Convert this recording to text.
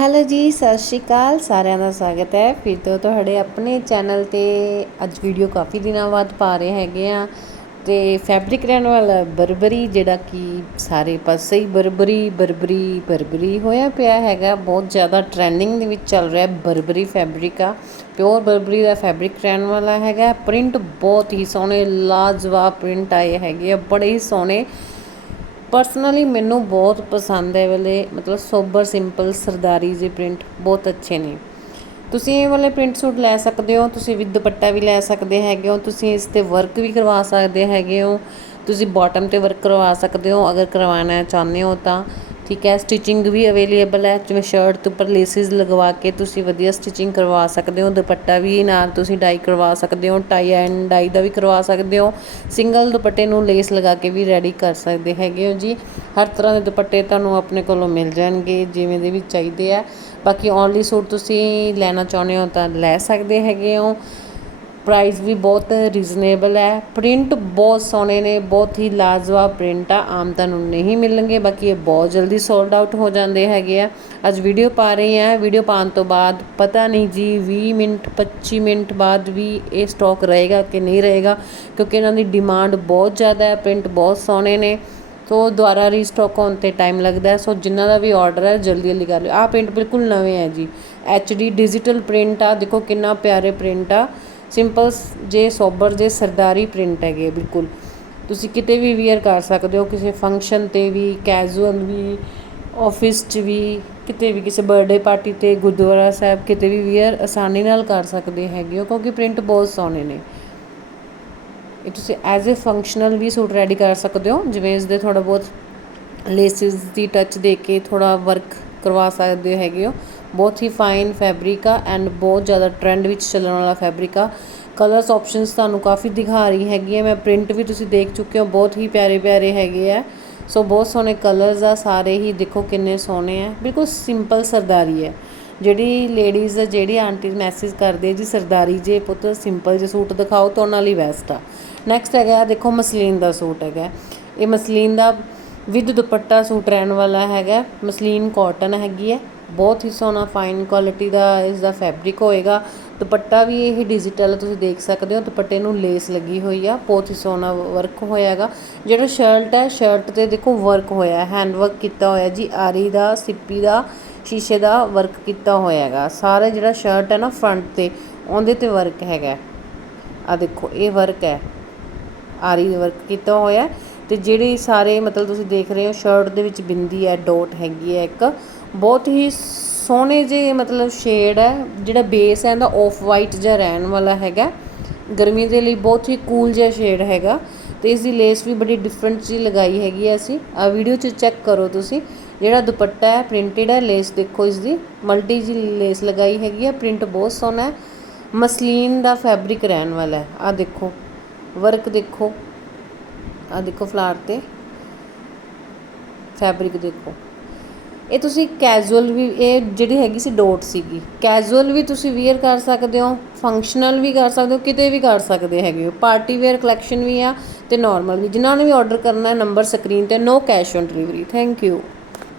Hello ਜੀ, ਸਤਿ ਸ਼੍ਰੀ ਅਕਾਲ। ਸਾਰਿਆਂ ਦਾ ਸਵਾਗਤ ਹੈ। ਫਿਰ ਤੋਂ ਤੁਹਾਡੇ ਆਪਣੇ ਚੈਨਲ ਤੇ ਅੱਜ ਵੀਡੀਓ ਕਾਫੀ ਦਿਨਾਂ ਬਾਅਦ ਪਾ ਰਹੇ ਹੈਗੇ ਆ ਤੇ ਫੈਬਰਿਕ ਰਹਿਣ ਵਾਲਾ ਬਰਬਰੀ, ਜਿਹੜਾ ਕਿ ਸਾਰੇ ਪਾਸੇ ਹੀ ਬਰਬਰੀ ਬਰਬਰੀ ਬਰਬਰੀ ਹੋਇਆ ਪਿਆ ਹੈਗਾ। ਬਹੁਤ ਜ਼ਿਆਦਾ ਟ੍ਰੈਂਡਿੰਗ ਦੇ ਵਿੱਚ ਚੱਲ ਰਿਹਾ ਬਰਬਰੀ ਫੈਬਰਿਕ ਆ। ਪਿਓਰ ਬਰਬਰੀ ਦਾ ਫੈਬਰਿਕ ਰਹਿਣ ਵਾਲਾ ਹੈਗਾ। ਪ੍ਰਿੰਟ ਬਹੁਤ ਹੀ ਸੋਹਣੇ, ਲਾਜਵਾਬ ਪ੍ਰਿੰਟ ਆਏ ਹੈਗੇ ਆ। ਬੜੇ ਹੀ ਸੋਹਣੇ ਪਰਸਨਲੀ ਮੈਨੂੰ ਬਹੁਤ ਪਸੰਦ ਹੈ ਵਾਲੇ, ਮਤਲਬ ਸੋਬਰ ਸਿੰਪਲ ਸਰਦਾਰੀ ਜਿਹੇ ਪ੍ਰਿੰਟ ਬਹੁਤ ਅੱਛੇ ਨੇ। ਤੁਸੀਂ ਇਹ ਵਾਲੇ ਪ੍ਰਿੰਟ ਸੂਟ ਲੈ ਸਕਦੇ ਹੋ, ਤੁਸੀਂ ਵਿਦ ਦੁਪੱਟਾ ਵੀ ਲੈ ਸਕਦੇ ਹੈਗੇ ਹੋ, ਤੁਸੀਂ ਇਸ ਤੇ ਵਰਕ ਵੀ ਕਰਵਾ ਸਕਦੇ ਹੈਗੇ ਹੋ, ਤੁਸੀਂ ਬਾਟਮ ਤੇ ਵਰਕ ਕਰਵਾ ਸਕਦੇ ਹੋ, ਅਗਰ ਕਰਵਾਉਣਾ ਚਾਹੁੰਦੇ ਹੋ ਤਾਂ। ਠੀਕ ਹੈ ਸਟਿਚਿੰਗ ਵੀ ਅਵੇਲੇਬਲ ਹੈ, ਜਿਵੇਂ ਸ਼ਰਟ ਦੇ ਉੱਪਰ ਲੇਸਿਸ ਲਗਵਾ ਕੇ ਤੁਸੀਂ ਵਧੀਆ ਸਟਿਚਿੰਗ ਕਰਵਾ ਸਕਦੇ ਹੋ, ਦੁਪੱਟਾ ਵੀ ਨਾਲ ਤੁਸੀਂ ਡਾਈ ਕਰਵਾ ਸਕਦੇ ਹੋ ਟਾਈ ਐਂਡ ਡਾਈ ਦਾ ਵੀ ਕਰਵਾ ਸਕਦੇ ਹੋ ਸਿੰਗਲ ਦੁਪੱਟੇ ਨੂੰ ਲੇਸ ਲਗਾ ਕੇ ਵੀ ਰੈਡੀ ਕਰ ਸਕਦੇ ਹੈਗੇ ਹੋ ਜੀ। ਹਰ ਤਰ੍ਹਾਂ ਦੇ ਦੁਪੱਟੇ ਤੁਹਾਨੂੰ ਆਪਣੇ ਕੋਲੋਂ ਮਿਲ ਜਾਣਗੇ, ਜਿਵੇਂ ਦੇ ਵੀ ਚਾਹੀਦੇ ਆ। ਬਾਕੀ ਓਨਲੀ ਸੂਟ ਤੁਸੀਂ ਲੈਣਾ ਚਾਹੁੰਦੇ ਹੋ ਤਾਂ ਲੈ ਸਕਦੇ ਹੈਗੇ ਹੋ। ਪ੍ਰਾਈਜ਼ ਵੀ ਬਹੁਤ ਰੀਜ਼ਨੇਬਲ ਹੈ। ਪ੍ਰਿੰਟ ਬਹੁਤ ਸੋਹਣੇ ਨੇ, ਬਹੁਤ ਹੀ ਲਾਜਵਾਬ ਪ੍ਰਿੰਟ ਆ। ਆਮ ਤੁਹਾਨੂੰ ਨਹੀਂ ਮਿਲਣਗੇ, ਬਾਕੀ ਇਹ ਬਹੁਤ ਜਲਦੀ ਸੋਲਡ ਆਊਟ ਹੋ ਜਾਂਦੇ ਹੈਗੇ ਆ। ਅੱਜ ਵੀਡੀਓ ਪਾ ਰਹੇ ਹਾਂ। ਵੀਡੀਓ ਪਾਉਣ ਤੋਂ ਬਾਅਦ ਪਤਾ ਨਹੀਂ ਜੀ 20 ਮਿੰਟ 25 ਮਿੰਟ ਬਾਅਦ ਵੀ ਇਹ ਸਟਾਕ ਰਹੇਗਾ ਕਿ ਨਹੀਂ ਰਹੇਗਾ, ਕਿਉਂਕਿ ਇਹਨਾਂ ਦੀ ਡਿਮਾਂਡ ਬਹੁਤ ਜ਼ਿਆਦਾ ਹੈ ਪ੍ਰਿੰਟ ਬਹੁਤ ਸੋਹਣੇ ਨੇ। ਸੋ ਦੁਬਾਰਾ ਰੀਸਟਾਕ ਹੋਣ ਤੇ ਟਾਈਮ ਲੱਗਦਾ ਸੋ ਜਿਨ੍ਹਾਂ ਦਾ ਵੀ ਆਰਡਰ ਹੈ, ਜਲਦੀ ਜਲਦੀ ਕਰ ਲਿਓ। ਆਹ ਪ੍ਰਿੰਟ ਬਿਲਕੁਲ ਨਵੇਂ ਹੈ ਜੀ। ਡੀ ਡਿਜੀਟਲ ਪ੍ਰਿੰਟ ਆ। ਦੇਖੋ ਕਿੰਨਾ ਪਿਆਰੇ ਪ੍ਰਿੰਟ ਆ। ਸਿੰਪਲ ਜੇ ਸੋਬਰ ਜੇ ਸਰਦਾਰੀ ਪ੍ਰਿੰਟ ਹੈਗੇ ਬਿਲਕੁਲ। ਤੁਸੀਂ ਕਿਤੇ ਵੀ ਵੀਅਰ ਕਰ ਸਕਦੇ ਹੋ, ਕਿਸੇ ਫੰਕਸ਼ਨ ਤੇ ਵੀ ਕੈਜੂਅਲ ਵੀ ਆਫਿਸ 'ਚ ਵੀ, ਕਿਤੇ ਵੀ, ਕਿਸੇ ਬਰਥਡੇ ਪਾਰਟੀ ਤੇ, ਗੁਰਦੁਆਰਾ ਸਾਹਿਬ ਕਿਤੇ ਵੀ ਵੇਅਰ ਆਸਾਨੀ ਨਾਲ ਕਰ ਸਕਦੇ ਹੈਗੇ ਹੋ, ਕਿਉਂਕਿ ਪ੍ਰਿੰਟ ਬਹੁਤ ਸੋਹਣੇ ਨੇ। ਇਹ ਤੁਸੀਂ ਐਜ਼ ਅ ਫੰਕਸ਼ਨਲ ਵੀ ਸੂਟ ਰੈਡੀ ਕਰ ਸਕਦੇ ਹੋ, ਜਿਵੇਂ ਇਸ ਦੇ ਥੋੜਾ ਬਹੁਤ ਲੇਸਿਸ ਦੀ ਟੱਚ ਦੇ ਕੇ ਥੋੜਾ ਵਰਕ ਕਰਵਾ ਸਕਦੇ ਹੈਗੇ ਹੋ। ਬਹੁਤ ਹੀ ਫਾਈਨ ਫੈਬਰਿਕ ਆ ਐਂਡ ਬਹੁਤ ਜ਼ਿਆਦਾ ਟ੍ਰੈਂਡ ਵਿੱਚ ਚੱਲਣ ਵਾਲਾ ਫੈਬਰਿਕ ਆ ਕਲਰਸ ਆਪਸ਼ਨਸ ਤੁਹਾਨੂੰ ਕਾਫੀ ਦਿਖਾ ਰਹੀ ਹੈਗੀ ਹੈ ਮੈਂ ਪ੍ਰਿੰਟ ਵੀ ਤੁਸੀਂ ਦੇਖ ਚੁੱਕੇ ਹੋ, ਬਹੁਤ ਹੀ ਪਿਆਰੇ ਪਿਆਰੇ ਹੈਗੇ ਆ। ਸੋ ਬਹੁਤ ਸੋਹਣੇ ਕਲਰਸ ਆ, ਸਾਰੇ ਹੀ ਦੇਖੋ ਕਿੰਨੇ ਸੋਹਣੇ ਆ। ਬਿਲਕੁਲ ਸਿੰਪਲ ਸਰਦਾਰੀ ਹੈ। ਜਿਹੜੀ ਲੇਡੀਜ਼ ਜਿਹੜੀ ਆਂਟੀ ਮੈਸੇਜ ਕਰਦੇ ਜੀ ਸਰਦਾਰੀ ਜੇ ਪੁੱਤ ਸਿੰਪਲ ਜੇ ਸੂਟ ਦਿਖਾਓ ਤਾਂ ਉਹਨਾਂ ਲਈ ਬੈਸਟ ਆ। ਨੈਕਸਟ ਹੈਗਾ ਦੇਖੋ ਮਸਲੀਨ ਦਾ ਸੂਟ ਹੈਗਾ। ਇਹ ਮਸਲੀਨ ਦਾ ਵਿਦ ਦੁਪੱਟਾ ਸੂਟ ਰਹਿਣ ਵਾਲਾ ਹੈਗਾ। ਮਸਲੀਨ ਕਾਟਨ ਹੈਗੀ ਹੈ ਬਹੁਤ ਹੀ ਸੋਹਣਾ ਫਾਈਨ ਕੁਆਲਿਟੀ ਦਾ ਇਸ ਦਾ ਫੈਬਰਿਕ ਹੋਏਗਾ। ਦੁਪੱਟਾ ਵੀ ਇਹ ਡਿਜੀਟਲ ਤੁਸੀਂ ਦੇਖ ਸਕਦੇ ਹੋ, ਦੁਪੱਟੇ ਨੂੰ ਲੇਸ ਲੱਗੀ ਹੋਈ ਆ, ਬਹੁਤ ਹੀ ਸੋਹਣਾ ਵਰਕ ਹੋਇਆਗਾ। ਜਿਹੜਾ ਸ਼ਰਟ ਹੈ ਸ਼ਰਟ ਤੇ ਦੇਖੋ ਵਰਕ ਹੋਇਆ ਹੈਂਡ ਵਰਕ ਕੀਤਾ ਹੋਇਆ ਜੀ, ਆਰੀ ਦਾ, ਸਿੱਪੀ ਦਾ, ਸ਼ੀਸ਼ੇ ਦਾ ਵਰਕ ਕੀਤਾ ਹੋਇਆਗਾ। ਸਾਰਾ ਜਿਹੜਾ ਸ਼ਰਟ ਹੈ ਨਾ ਫਰੰਟ ਤੇ, ਉਹਦੇ ਤੇ ਵਰਕ ਹੈਗਾ। ਆ ਦੇਖੋ, ਇਹ ਵਰਕ ਹੈ। ਆਰੀ ਵਰਕ ਕੀਤਾ ਹੋਇਆ। ਤੇ ਜਿਹੜੇ ਸਾਰੇ ਮਤਲਬ ਤੁਸੀਂ ਦੇਖ ਰਹੇ ਹੋ ਸ਼ਰਟ ਦੇ ਵਿੱਚ ਬਿੰਦੀ ਹੈ ਡੋਟ ਹੈਗੀ ਹੈ ਇੱਕ। ਬਹੁਤ ਹੀ ਸੋਹਣੇ ਜਿਹੇ ਮਤਲਬ ਸ਼ੇਡ ਹੈ, ਜਿਹੜਾ ਬੇਸ ਹੈ ਇਹਦਾ ਆਫ ਵਾਈਟ ਜਿਹਾ ਰਹਿਣ ਵਾਲਾ ਹੈਗਾ। ਗਰਮੀ ਦੇ ਲਈ ਬਹੁਤ ਹੀ ਕੂਲ ਜਿਹਾ ਸ਼ੇਡ ਹੈਗਾ। ਤੇ ਇਸ ਦੀ ਲੇਸ ਵੀ ਬੜੀ ਡਿਫਰੈਂਟ ਜੀ ਲਗਾਈ ਹੈਗੀ ਹੈ ਅਸੀਂ। ਆ ਵੀਡੀਓ 'ਚ ਚੈੱਕ ਕਰੋ ਤੁਸੀਂ। ਜਿਹੜਾ ਦੁਪੱਟਾ ਹੈ ਪ੍ਰਿੰਟਡ ਹੈ ਲੇਸ ਦੇਖੋ ਇਸ ਦੀ ਮਲਟੀ ਜੀ ਲੇਸ ਲਗਾਈ ਹੈਗੀ ਹੈ। ਪ੍ਰਿੰਟ ਬਹੁਤ ਸੋਹਣਾ ਹੈ। ਮਸਲੀਨ ਦਾ ਫੈਬਰਿਕ ਰਹਿਣ ਵਾਲਾ ਹੈ। ਆ ਦੇਖੋ ਵਰਕ ਦੇਖੋ। ਆ ਦੇਖੋ ਫਲਾਰ ਤੇ। ਫੈਬਰਿਕ ਦੇਖੋ। ਇਹ ਤੁਸੀਂ ਕੈਜੂਅਲ ਵੀ, ਇਹ ਜਿਹੜੀ ਹੈਗੀ ਸੀ ਡੋਟ ਸੀਗੀ। ਕੈਜੂਅਲ ਵੀ ਤੁਸੀਂ ਵੇਅਰ ਕਰ ਸਕਦੇ ਹੋ ਫੰਕਸ਼ਨਲ ਵੀ ਕਰ ਸਕਦੇ ਹੋ, ਕਿਤੇ ਵੀ ਕਰ ਸਕਦੇ ਹੈਗੇ ਹੋ। ਪਾਰਟੀ ਵੇਅਰ ਕਲੈਕਸ਼ਨ ਵੀ ਆ ਤੇ ਨਾਰਮਲ ਵੀ। ਜਿਨ੍ਹਾਂ ਨੇ ਵੀ ਆਰਡਰ ਕਰਨਾ ਹੈ ਨੰਬਰ ਸਕਰੀਨ ਤੇ no cash on delivery thank you